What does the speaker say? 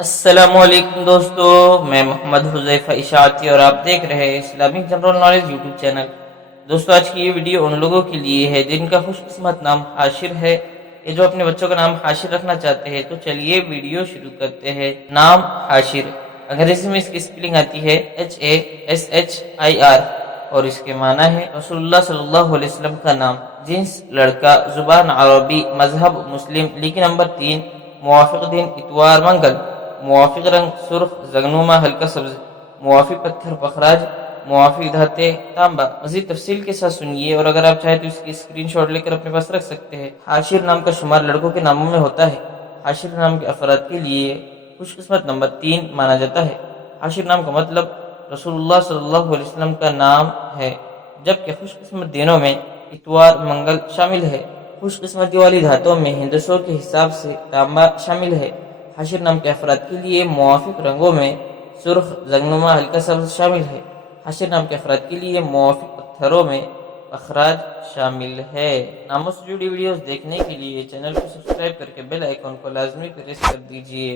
السلام علیکم دوستو، میں محمد حذیفہ اشاعتی اور آپ دیکھ رہے ہیں Islamic general knowledge YouTube channel. دوستو آج کی یہ ویڈیو ان لوگوں کے لیے ہے جن کا خوش قسمت نام حاشر ہے، یہ جو اپنے بچوں کا نام حاشر رکھنا چاہتے ہیں۔ تو چلیے ویڈیو شروع کرتے ہیں۔ نام حاشر، انگریزی میں اس کی اسپیلنگ آتی ہے HASHIR اور اس کے معنی ہے رسول اللہ صلی اللہ علیہ وسلم کا نام۔ جنس لڑکا، زبان عربی، مذہب مسلم، لکھی نمبر 3، موافق دن اتوار منگل، موافق رنگ سرخ زگنما ہلکا سبز، موافق پتھر پخراج، موافق دھاتے تانبا۔ مزید تفصیل کے ساتھ سنیے، اور اگر آپ چاہیں تو اس کی اسکرین شاٹ لے کر اپنے پاس رکھ سکتے ہیں۔ حاشر نام کا شمار لڑکوں کے ناموں میں ہوتا ہے۔ حاشر نام کے افراد کے لیے خوش قسمت نمبر 3 مانا جاتا ہے۔ حاشر نام کا مطلب رسول اللہ صلی اللہ علیہ وسلم کا نام ہے، جبکہ خوش قسمت دنوں میں اتوار منگل شامل ہے۔ خوش قسمتی والی دھاتوں میں ہندسوں کے حساب سے تانبا شامل ہے۔ حاشر نام کے افراد کے لیے موافق رنگوں میں سرخ زگنما ہلکا سبز شامل ہے۔ حاشر نام کے افراد کے لیے موافق پتھروں میں اخراج شامل ہے۔ ناموں سے جڑی ویڈیوز دیکھنے کے لیے چینل کو سبسکرائب کر کے بیل آئیکن کو لازمی پریس کر دیجیے۔